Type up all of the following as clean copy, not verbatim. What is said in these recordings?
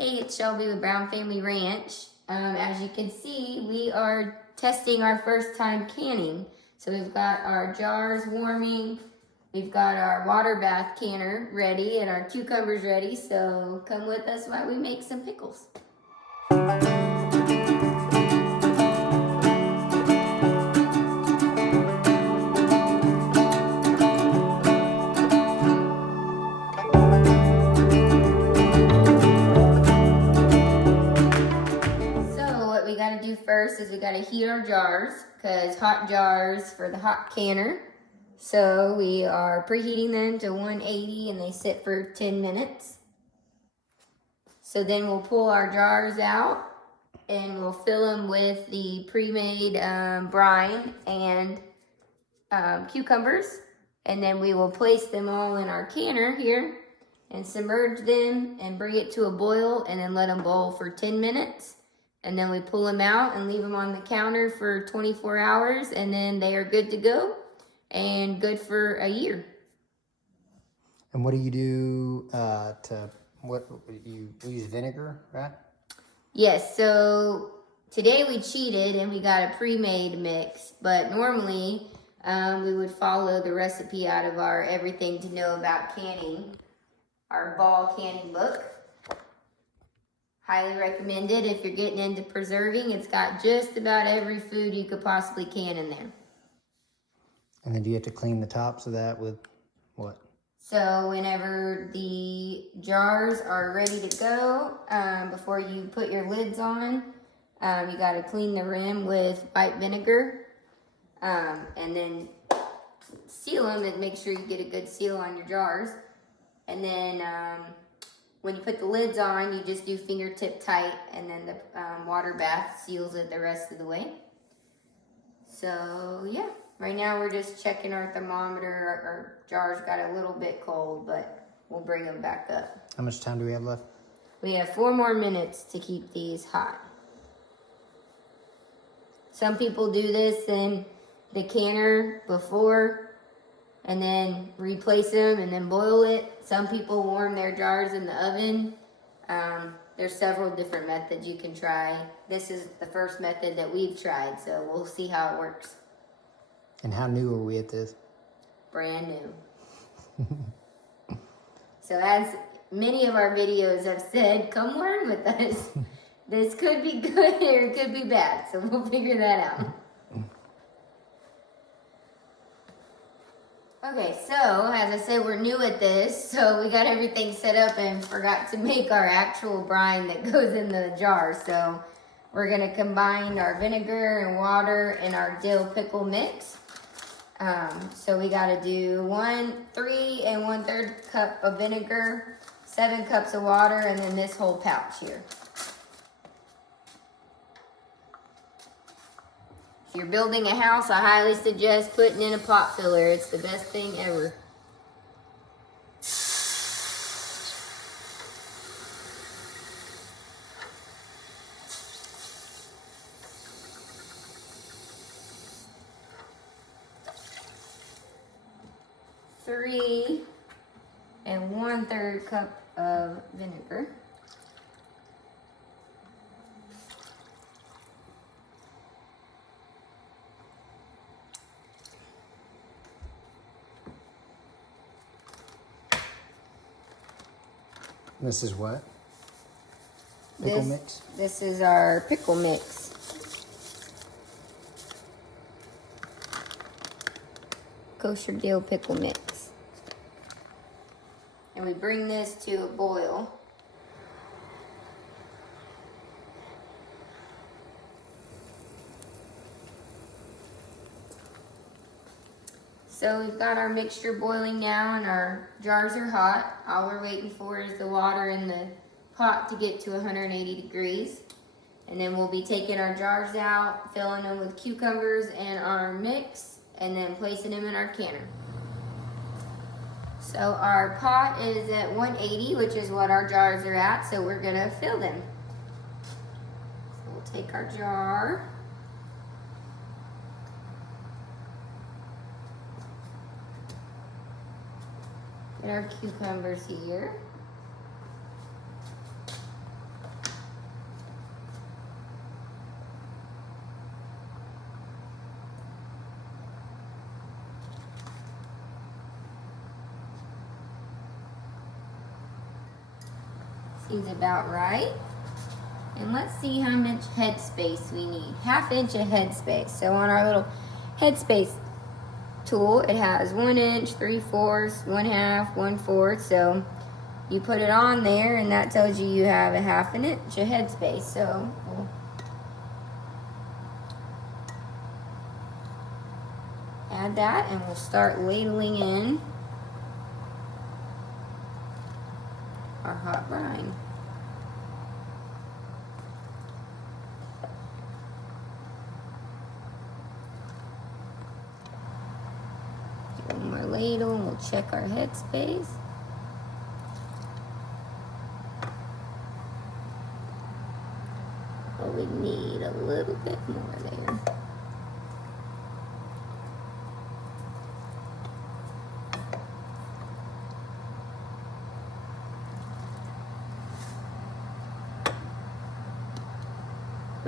Hey, it's Shelby with Brown Family Ranch. As you can see, we are testing our first time canning. So we've got our jars warming, we've got our water bath canner ready, and our cucumbers ready. So come with us while we make some pickles. First is we got to heat our jars, because hot jars for the hot canner. So we are preheating them to 180 and they sit for 10 minutes. So then we'll pull our jars out and we'll fill them with the pre-made brine and cucumbers. And then we will place them all in our canner here and submerge them and bring it to a boil and then let them boil for 10 minutes. And then we pull them out and leave them on the counter for 24 hours, and then they are good to go and good for a year. And what do you do you use vinegar, right? Yes, so today we cheated and we got a pre-made mix, but normally we would follow the recipe out of our Everything to Know About Canning, our ball canning book. Highly recommended if you're getting into preserving. It's got just about every food you could possibly can in there. And then do you have to clean the tops of that with what? So whenever the jars are ready to go, before you put your lids on, you got to clean the rim with white vinegar, and then seal them and make sure you get a good seal on your jars. And then when you put the lids on, you just do fingertip tight, and then the water bath seals it the rest of the way. So yeah, right now we're just checking our thermometer. Our jars got a little bit cold, but we'll bring them back up. How much time do we have left? We have 4 more minutes to keep these hot. Some people do this in the canner before and then replace them and then boil it. Some people warm their jars in the oven. There's several different methods you can try. This is the first method that we've tried, so we'll see how it works. And how new are we at this? Brand new. So as many of our videos have said, come learn with us. This could be good or it could be bad, so we'll figure that out. Okay, so as I said, we're new at this, so we got everything set up and forgot to make our actual brine that goes in the jar. So we're gonna combine our vinegar and water in our dill pickle mix. So we gotta do 3 1/3 cup of vinegar, 7 cups of water, and then this whole pouch here. If you're building a house, I highly suggest putting in a pot filler. It's the best thing ever. Three 1/3 cup of vinegar. This is what? Pickle mix? This is our pickle mix. Kosher dill pickle mix. And we bring this to a boil. So we've got our mixture boiling now and our jars are hot. All we're waiting for is the water in the pot to get to 180 degrees. And then we'll be taking our jars out, filling them with cucumbers and our mix, and then placing them in our canner. So our pot is at 180, which is what our jars are at, so we're gonna fill them. So we'll take our jar. Get our cucumbers here. Seems about right. And let's see how much headspace we need. 1/2 inch of headspace. So on our little headspace tool, it has 1 inch, 3/4, 1/2, 1/4. So you put it on there, and that tells you you have 1/2 inch of headspace. So we'll add that, and we'll start ladling in our hot brine. One more ladle, and we'll check our headspace. Oh, we need a little bit more there.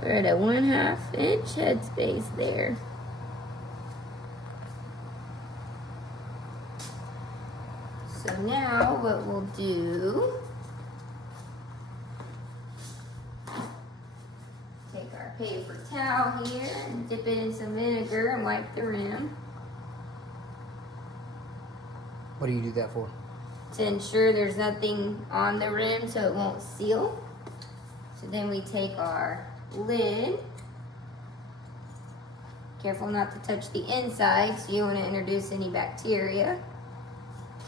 We're at a 1/2 inch headspace there. So now what we'll do, take our paper towel here and dip it in some vinegar and wipe the rim What do you do that for? to ensure there's nothing on the rim so it won't seal. So then we take our lid. Careful not to touch the inside, so you don't want to introduce any bacteria.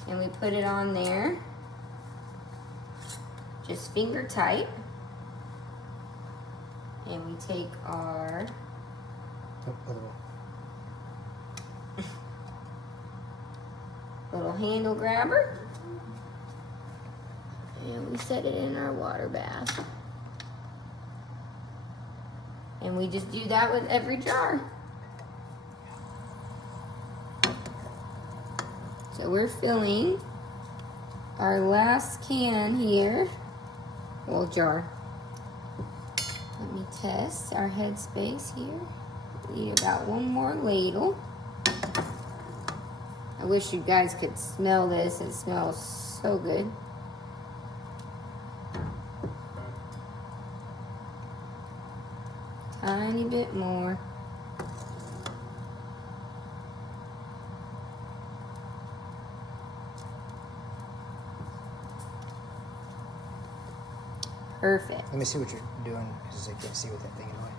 And we put it on there, just finger tight. And we take our little handle grabber, and we set it in our water bath. And we just do that with every jar. So we're filling our last can here, well, jar. Let me test our headspace here. We need about one more ladle. I wish you guys could smell this. It smells so good. Tiny bit more. Perfect. Let me see what you're doing because I can't see with that thing anyway.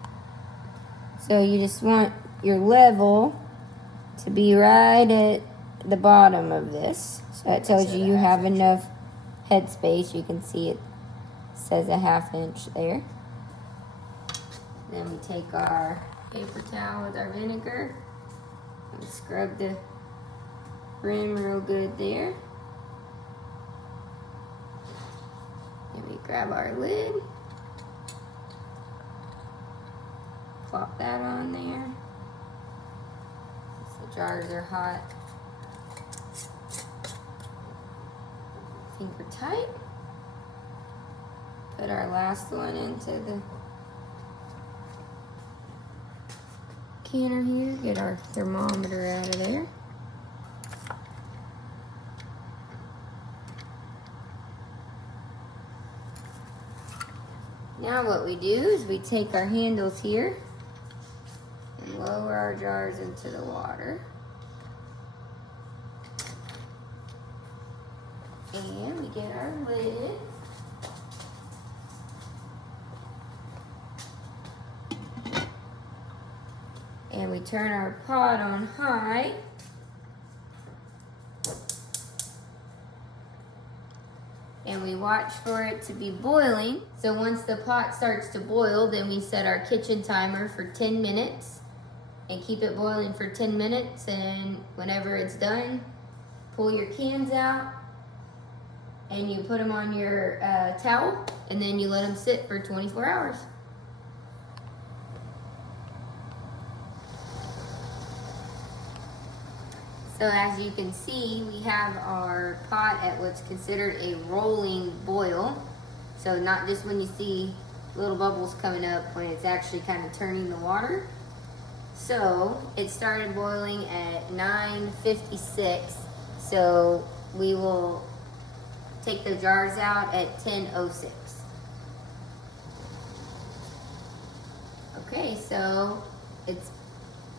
So you just want your level to be right at the bottom of this. So that tells you you have enough headspace. You can see it says 1/2 inch there. Then we take our paper towel with our vinegar and scrub the rim real good there. Then we grab our lid, plop that on there. The jars are hot. Finger tight. Put our last one into the canner here. Get our thermometer out of there. Now what we do is we take our handles here and lower our jars into the water. And we get our lid. And we turn our pot on high. And we watch for it to be boiling. So once the pot starts to boil, then we set our kitchen timer for 10 minutes and keep it boiling for 10 minutes. And whenever it's done, pull your cans out and you put them on your towel, and then you let them sit for 24 hours. So as you can see, we have our pot at what's considered a rolling boil. So not just when you see little bubbles coming up, when it's actually kind of turning the water. So it started boiling at 9:56. So we will take the jars out at 10:06. Okay, so it's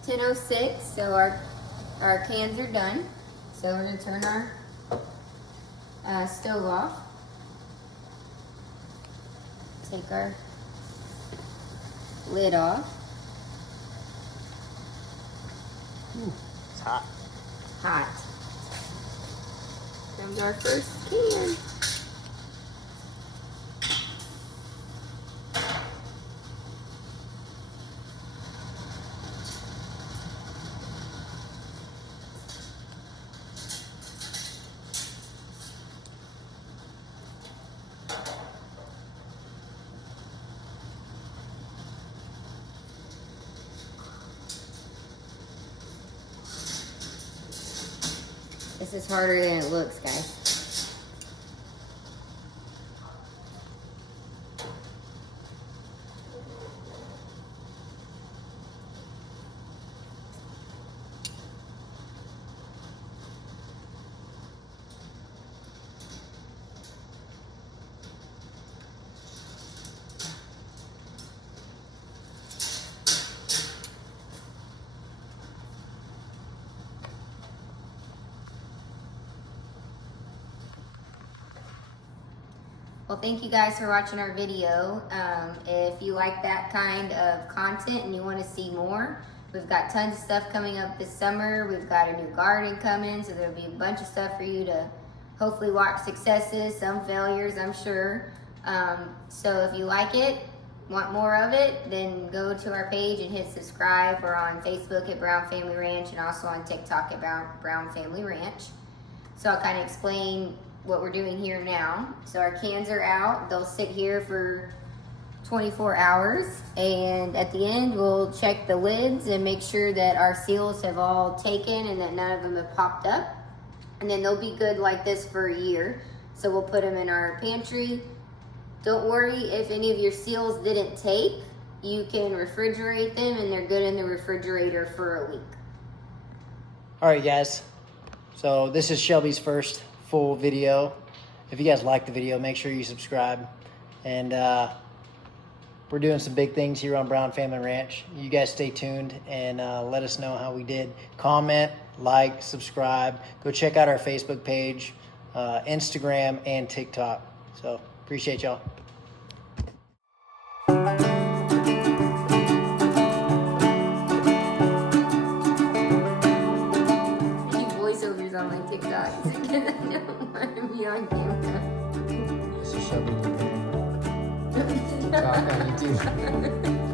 10:06, so our cans are done. So we're gonna turn our stove off. Take our lid off. Ooh, it's hot. Hot. Comes our first can. This is harder than it looks, guys. Well, thank you guys for watching our video. If you like that kind of content and you want to see more, we've got tons of stuff coming up this summer. We've got a new garden coming, so there'll be a bunch of stuff for you to hopefully watch successes, some failures, I'm sure. So if you like it, want more of it, then go to our page and hit subscribe. We're on Facebook at Brown Family Ranch and also on TikTok at Brown Family Ranch. So I'll kind of explain what we're doing here now. So our cans are out. They'll sit here for 24 hours. And at the end, we'll check the lids and make sure that our seals have all taken and that none of them have popped up. And then they'll be good like this for a year. So we'll put them in our pantry. Don't worry if any of your seals didn't take. You can refrigerate them and they're good in the refrigerator for a week. All right, guys. So this is Shelby's first full video. If you guys like the video, make sure you subscribe. And we're doing some big things here on Brown Family Ranch. You guys stay tuned and let us know how we did. Comment, like, subscribe. Go check out our Facebook page, Instagram, and TikTok. So appreciate y'all. On my TikTok because I don't want to be on camera. This is Shelby. Talk on YouTube.